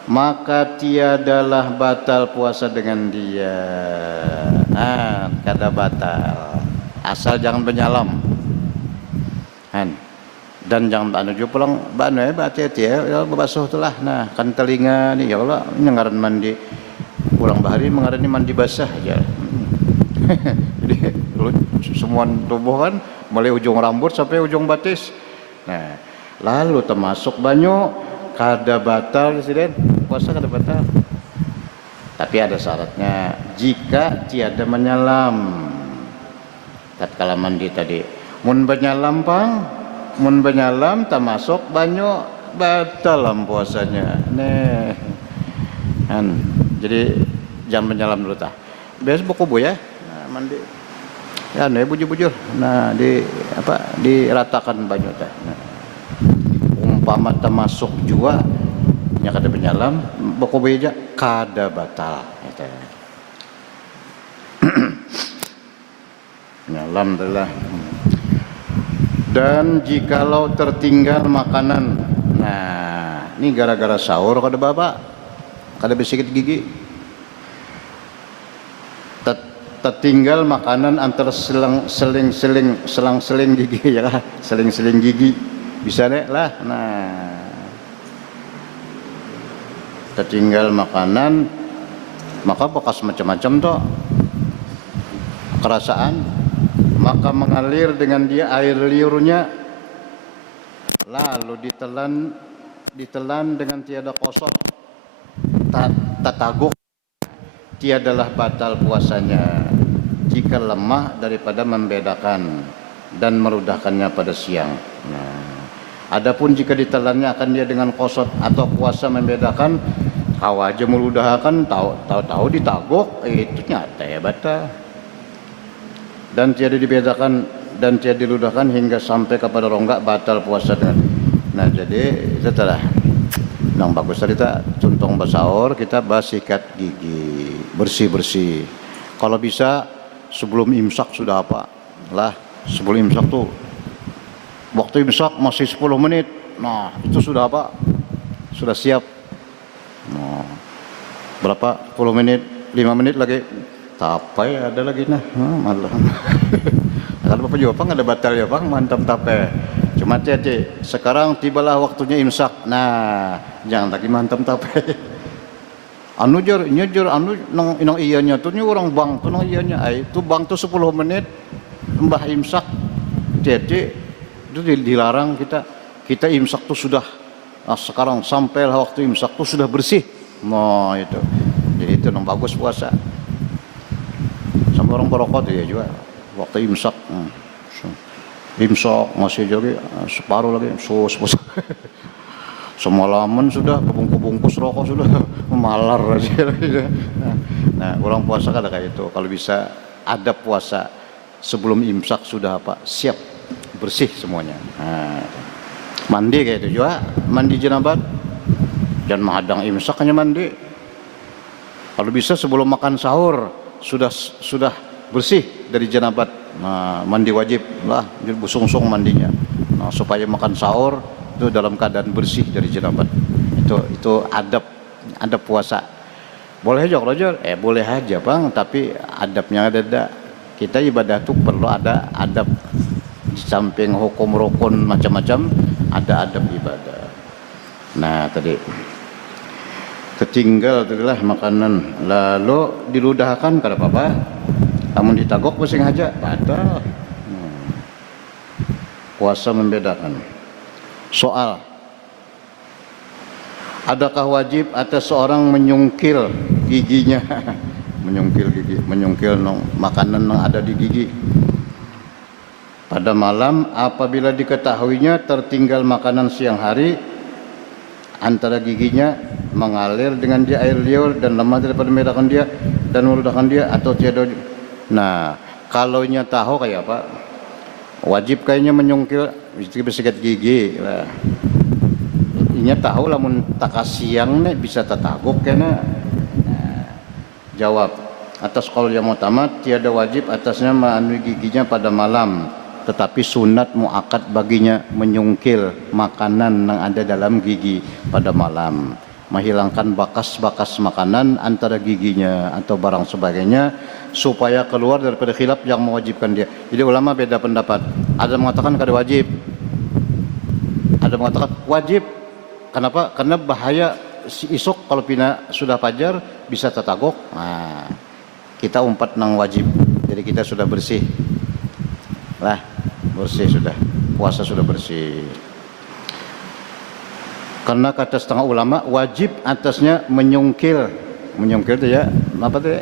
maka tiadalah batal puasa dengan dia. Nah, kada batal. Asal jangan penyalam. Dan jangan banu pulang banu hati-hati ya basuh itulah. Nah, kan telinga nih ya Allah nyengaran mandi pulang bahari mengarani mandi basah aja. Jadi semua tubuh kan mulai ujung rambut sampai ujung batis. Nah, lalu termasuk banyu kada batal Presiden. Puasa kada batal. Tapi ada syaratnya, jika tiada menyalam. Tatkala mandi tadi mun menyalam mun benyalam termasuk banyu batal puasanya. Nih jadi jangan menyalam dulu tah. Biasa buku ya. Nah, mandi ya nih bujur-bujur. Nah, diratakan banyu tah. Nah, umpama termasuk juga nya kada benyalam buku aja kada batal eta. Menyalam adalah. Dan jikalau tertinggal makanan, nah ini gara-gara sahur kada bapak, kada bersikit gigi, tertinggal makanan antara selang-seling gigi ya kan, seling-seling gigi bisa deh lah. Nah, tertinggal makanan maka bekas macam-macam toh kerasaan. Maka mengalir dengan dia air liurnya, lalu ditelan dengan tiada kosong, tataguk, tiadalah batal puasanya jika lemah daripada membedakan dan merudahkannya pada siang. Nah, adapun jika ditelannya akan dia dengan kosot atau kuasa membedakan, kau aja merudahkan, tahu ditaguk, itu nyata ya batal. Dan tiada dibedakan dan tiada diludahkan hingga sampai kepada rongga, batal puasa dengan. Nah, jadi itu telah yang bagus tadi kita contoh bersaur, kita sikat gigi bersih. Kalau bisa sebelum imsak sudah apa lah, sebelum imsak tuh waktu imsak masih 10 menit. Nah, itu sudah apa, sudah siap. Nah, berapa 10 menit, 5 menit lagi tapai ada lagi malah. Kalau Bapak juga Bang ada batal ya Bang, mantap tapai. Cuma hati-hati, sekarang tibalah waktunya imsak. Nah, jangan lagi mantap tapai. Anu nyejur nang iyanya tuh orang bang tuh nang iyanya itu bang tuh 10 menit mbah imsak. Hati-hati itu dilarang kita imsak tuh sudah. Nah, sekarang sampailah waktu imsak tuh sudah bersih. Nah, itu. Jadi itu yang bagus puasa. Sampai orang berokok ya juga waktu imsak. Imsak masih jadi separuh lagi sus. Semalaman sudah kebungkus rokok sudah memalar aja. Nah, orang puasa kan kayak itu. Kalau bisa ada puasa sebelum imsak sudah apa siap bersih semuanya. Nah, mandi kayak itu juga, mandi janabat. Jangan menghadang imsak hanya mandi. Kalau bisa sebelum makan sahur sudah bersih dari janabat. Nah, mandi wajib lah, busung-sung mandinya. Nah, supaya makan sahur itu dalam keadaan bersih dari jenabat. Itu adab puasa. Boleh aja kalau aja, boleh aja bang, tapi adabnya ada. Kita ibadah tuh perlu ada adab. Di samping hukum rukun macam-macam, ada adab ibadah. Nah tadi ketinggal itulah makanan, lalu diludahkan kada apa-apa. Namun ditagok pusing aja, batal. Puasa membedakan. Soal, adakah wajib atas seorang menyungkil giginya? Menyungkil gigi, menyungkil makanan yang ada di gigi pada malam apabila diketahuinya tertinggal makanan siang hari antara giginya mengalir dengan dia air liur dan lemah daripada membedakan dia dan meludahkan dia atau tiada. Nah, kalau nya tahu kayak apa? Wajib kayaknya menyungkil bersikat gigi lah. Inya tahu lamun tak siang nih bisa tatagok kena. Nah, jawab atas qaul yang utama tiada wajib atasnya meanui giginya pada malam, tetapi sunat muakkad baginya menyungkil makanan yang ada dalam gigi pada malam, menghilangkan bakas-bakas makanan antara giginya atau barang sebagainya supaya keluar daripada khilaf yang mewajibkan dia. Jadi ulama beda pendapat. Ada mengatakan kada wajib, ada mengatakan wajib. Kenapa? Karena bahaya isuk kalau pina sudah fajar bisa tatagok. Nah, kita umpat nang wajib. Jadi kita sudah bersih. Lah, bersih sudah. Puasa sudah bersih. Karena kata setengah ulama wajib atasnya menyungkil. Menyungkil itu ya, apa tuh?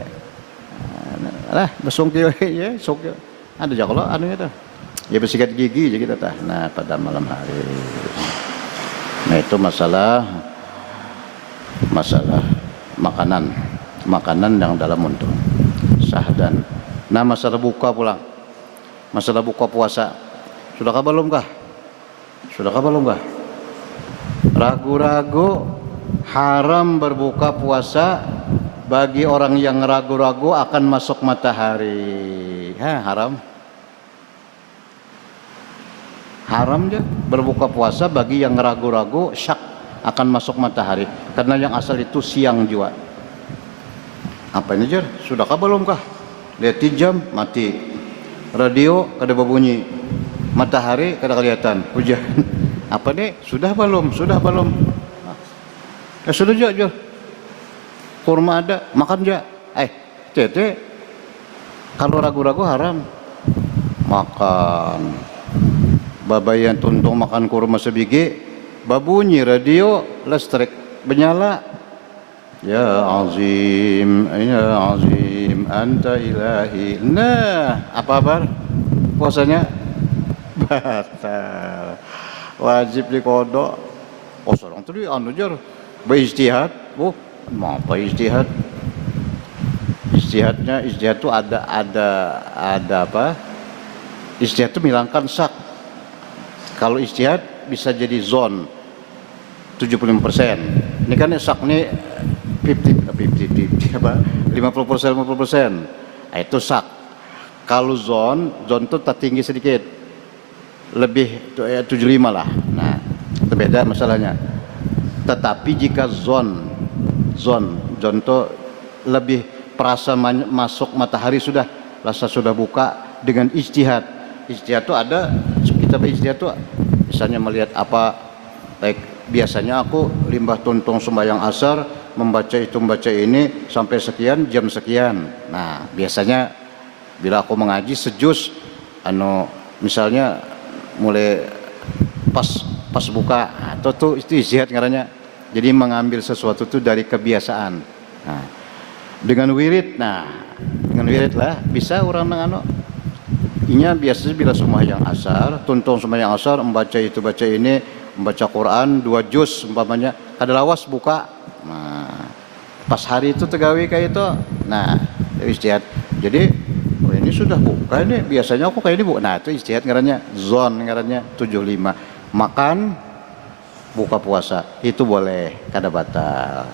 Lah, bersungkil ya, sungkil. Ada aja kalau anunya tuh. Ya bersikat gigi aja kita tah. Nah, pada malam hari. Nah, itu masalah makanan yang dalam untuk sahdan. Nah, masalah buka pulang. Masalah buka puasa. Sudahkah belum kah? Sudahkah belum kah? Ragu-ragu haram berbuka puasa bagi orang yang ragu-ragu akan masuk matahari. Haram. Haram je berbuka puasa bagi yang ragu-ragu syak akan masuk matahari. Karena yang asal itu siang juga. Apa ini Jer? Sudahkah belum kah? Lihat jam mati. Radio kada berbunyi. Matahari kada kelihatan. Hujan. Apa nih? Sudah belum? Sudah belum? Sudah Jer. Kurma ada, makan ja. Tete. Kalau ragu-ragu haram. Makan. Babayan tuntung makan kurma sebiji, babunyi radio listrik menyala. Ya azim, anta ilahi. Nah, apa kabar? Puasanya batal. Wajib dikodok. Oh, seorang tu dia anu jar, berijtihad. Oh, apa ijtihad? Ijtihad tu ada apa? Ijtihad tu menghilangkan syak. Kalau ijtihad bisa jadi zon 75%. Ini kan syak ni 50 apa? 50%. Nah, itu syak. Kalau zon tu tak tinggi sedikit. Lebih 75 lah. Nah, itu beda masalahnya. Tetapi jika zon tu lebih perasa masuk matahari sudah, rasa sudah buka dengan ijtihad. Ijtihad tu ada, kita berijtihad tu misalnya melihat apa, biasanya aku limbah tuntung sembahyang asar membaca ini sampai sekian jam sekian. Nah, biasanya bila aku mengaji sejus misalnya mulai pas buka atau itu ijtihad ngarannya. Jadi mengambil sesuatu itu dari kebiasaan. Nah, dengan wirid lah bisa orang inya biasanya bila sembahyang asar, tuntung sembahyang asar membaca itu baca ini, membaca Quran 2 juz umpamanya, kada lawas buka. Nah, pas hari itu tegawi kayak itu. Nah, ijtihad. Jadi ini sudah buka ini, biasanya aku kayak ini bu. Nah, itu ijtihad ngarannya, zon ngarannya 75. Makan buka puasa itu boleh, kada batal.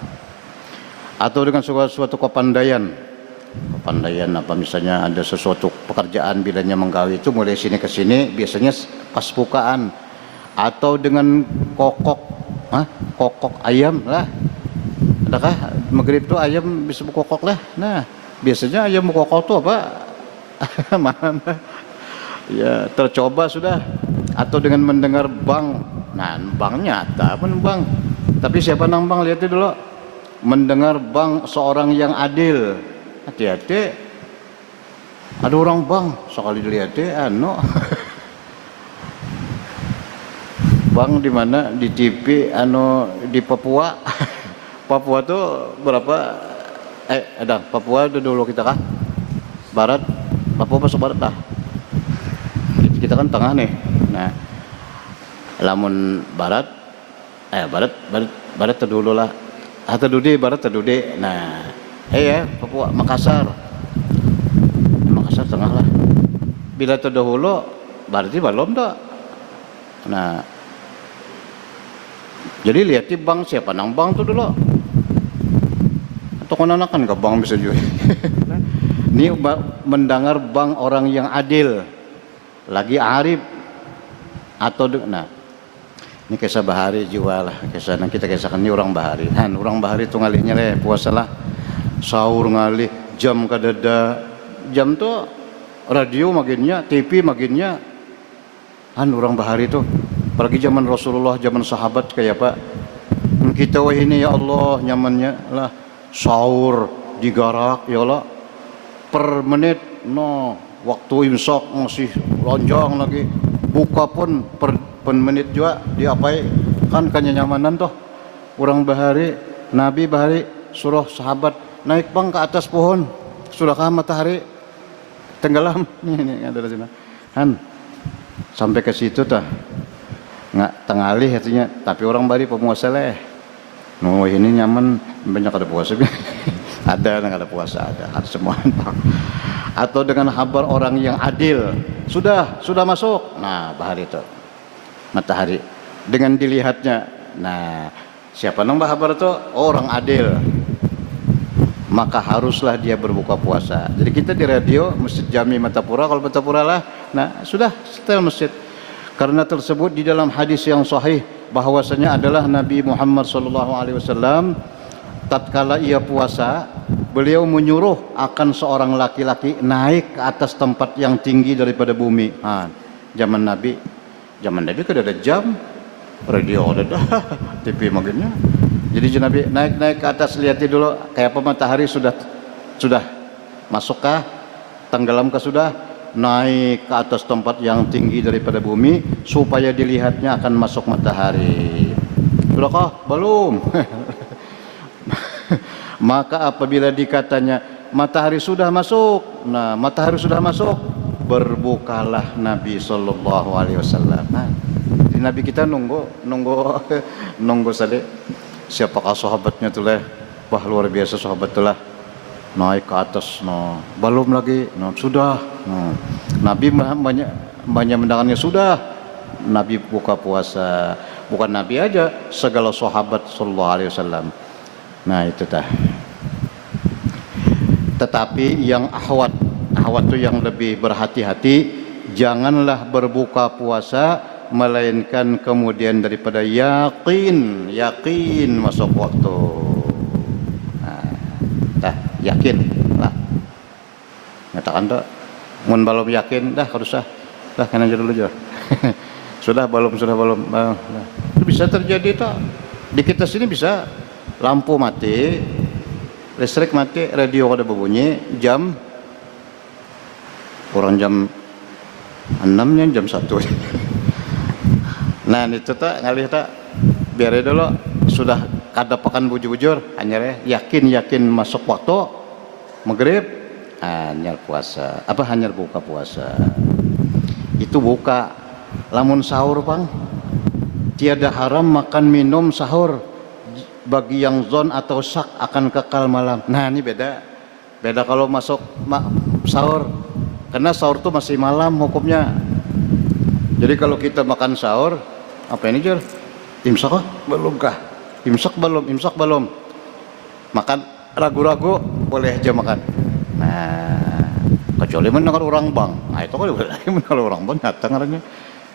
Atau dengan suatu kepandaian apa misalnya ada sesuatu pekerjaan bilanya menggawi itu mulai sini ke sini biasanya pas bukaan atau dengan kokok, kokok ayam lah. Adakah maghrib tuh ayam bisa berkokok lah? Nah, biasanya ayam berkokok tuh apa? Mana? Ya tercoba sudah. Atau dengan mendengar bang. Nah, bang nyata pun bang. Tapi siapa nang bang? Lihat dulu. Mendengar bang seorang yang adil. Hati-hati. Ada orang bang sekali dilihat bang di mana di TV di Papua. Papua tuh berapa? Ada Papua dulu kita kah? Barat. Papua masuk barat dah. Kita kan tengah nih. Nah, lamun barat, barat terdulu lah. Terdudi barat terdudi. Nah, ya Papua Makassar. Makassar tengah lah. Bila terdahulu berarti belum dah. Nah, jadi lihat di bang siapa nang bang tuh dulu. Atau konanakan ke bang bisa juga. Ini mendengar bang orang yang adil, lagi arif atau nah ini kisah bahari juga lah kisah kita kisahkan ini orang bahari. Orang bahari itu ngalihnya puasa lah sahur ngalih jam kadada jam tuh radio maginnya TV maginnya orang bahari tuh pergi zaman Rasulullah zaman sahabat kayak apa kita wah ini ya Allah nyamannya lah sahur digarak ya Allah per menit waktu imsak masih lonjong lagi buka pun per menit juga diapai kan kenyamanan toh orang bahari Nabi bahari suruh sahabat naik bang ke atas pohon sudahkah matahari tenggelam ini ada di sana sampai ke situ tah nggak tengalih artinya tapi orang bari pemuasa leh ini nyaman banyak ada puasa ada puasa ada semua atau dengan kabar orang yang adil sudah masuk nah bahari itu matahari dengan dilihatnya nah siapa nang kabar itu orang adil maka haruslah dia berbuka puasa. Jadi kita di radio Masjid Jami Martapura kalau Martapura lah nah sudah setel masjid karena tersebut di dalam hadis yang sahih bahwasanya adalah Nabi Muhammad SAW tatkala ia puasa beliau menyuruh akan seorang laki-laki naik ke atas tempat yang tinggi daripada bumi. Zaman Nabi kan ada jam radio ada TV makinnya jadi Nabi naik ke atas lihat dulu kayak apa matahari sudah masukkah tenggelamkah sudah naik ke atas tempat yang tinggi daripada bumi supaya dilihatnya akan masuk matahari sudahkah belum. Maka apabila dikatanya matahari sudah masuk berbukalah Nabi SAW. Jadi Nabi kita nunggu saja siapakah sahabatnya tuh lah wah luar biasa sahabat tuh lah naik ke atas belum lagi sudah Nabi banyak mendengarnya sudah Nabi buka puasa bukan Nabi aja segala sahabat SAW. Nah itu dah. Tetapi yang ahwat itu yang lebih berhati-hati janganlah berbuka puasa melainkan kemudian daripada yakin masuk waktu. Dah yakin lah. Nyatakan dah. Mun belum yakin dah harus dah kan aja dulu aja. sudah belum. Itu bisa terjadi tak? Di kita sini bisa lampu mati, listrik mati, radio ada berbunyi, jam kurang jam 6-nya jam 1. Nah itu tak ngalih tak biar dulu sudah kada pakan bujur-bujur hanya yakin masuk waktu maghrib hanya puasa hanya buka puasa itu buka lamun sahur bang tiada haram makan minum sahur bagi yang zon atau syak akan kekal malam. Nah ini beda kalau masuk sahur karena sahur itu masih malam hukumnya. Jadi kalau kita makan sahur apa ini Jor? Imsak belum kah? Imsak belum. Makan ragu-ragu boleh aja makan. Nah kecuali mendengar orang bang. Nah itu kalau lagi mendengar orang bang nyata ngarannya.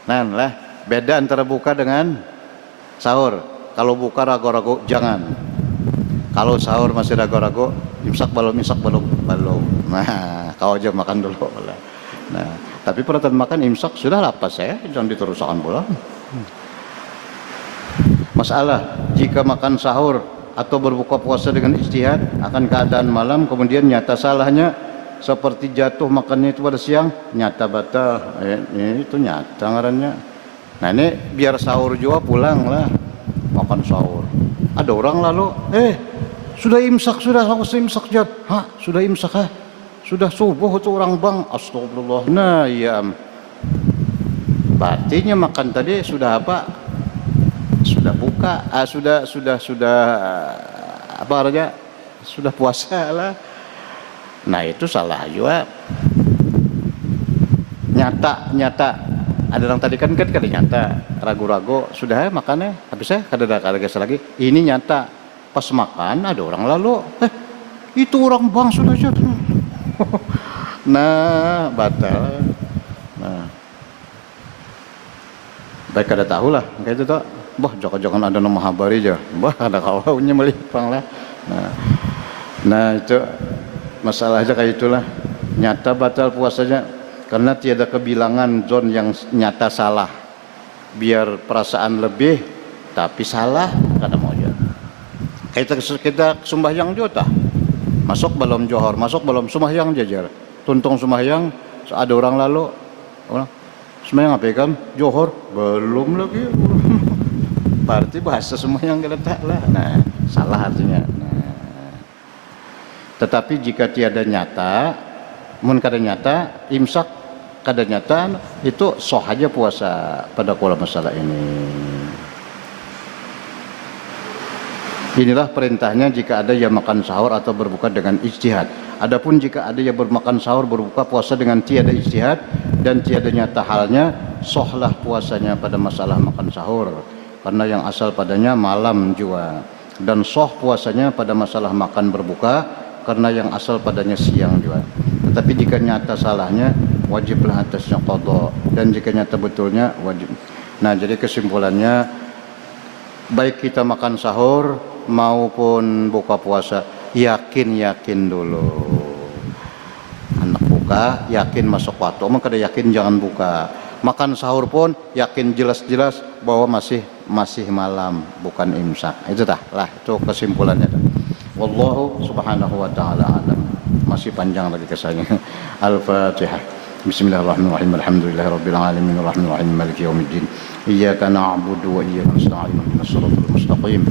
Nah lah Beda antara buka dengan sahur. Kalau buka ragu-ragu jangan. Kalau sahur masih ragu-ragu, imsak belum. Nah, kau aja makan dulu. Nah, tapi perhatian makan imsak sudah lapas ya, jangan diteruskan pula. Masalah jika makan sahur atau berbuka puasa dengan ijtihad akan keadaan malam, kemudian nyata salahnya seperti jatuh makannya itu pada siang, nyata batal. Itu nyata ngarannya. Nah ini biar sahur juga pulang lah, makan sahur. Ada orang lalu, sudah imsak, sudah imsak jat. Sudah imsak ha? Sudah subuh itu orang bang, astagfirullah. Nah iya, berarti makan tadi sudah apa? Sudah buka, sudah apa aja? Sudah puasa lah. Nah itu salah juga. Nyata. Ada orang tadi kan kada nyata, ragu-ragu sudah makannya, habis kada lagi. Ini nyata. Pas makan ada orang lalu, itu orang bang sudah jatuh. Nah batal. Nah baik kada tahu lah kayak itu tak. Jangan ada nama habari aja. Ada kaunya melipang lah. Nah itu masalahnya kayak itulah. Nyata batal puasanya karena tiada kebilangan zon yang nyata salah. Biar perasaan lebih tapi salah kada mau aja. Kita sembahyang juga tah. Masuk belum johor, masuk belum sembahyang jajar. Tuntung sembahyang ada orang lalu sembahyang apa kan? Johor belum lagi. Berarti bahasa semua yang geletak lah. Nah, salah artinya. Nah, tetapi jika tiada nyata, mun kada nyata, imsak kada nyata, itu sah aja puasa pada kala masalah ini. Inilah perintahnya jika ada yang makan sahur atau berbuka dengan ijtihad. Adapun jika ada yang bermakan sahur berbuka puasa dengan tiada ijtihad dan tiada nyata halnya, sahlah puasanya pada masalah makan sahur. Karena yang asal padanya malam juga, dan sah puasanya pada masalah makan berbuka karena yang asal padanya siang juga. Tetapi jika nyata salahnya wajiblah atasnya qada, dan jika nyata betulnya wajib. Nah jadi kesimpulannya, baik kita makan sahur maupun buka puasa, yakin dulu. Anak buka yakin masuk waktu, emang kada yakin jangan buka. Makan sahur pun yakin jelas-jelas bahwa masih malam, bukan imsak. Itu lah, itu kesimpulannya. Wallahu subhanahu wa ta'ala alam. Masih panjang lagi kesannya. Al-Fatihah. Bismillahirrahmanirrahim. Alhamdulillahirabbil alamin arrahmanirrahim maliki yaumiddin. Iyyaka na'budu wa iyyaka nasta'in ihdinas siratal mustaqim.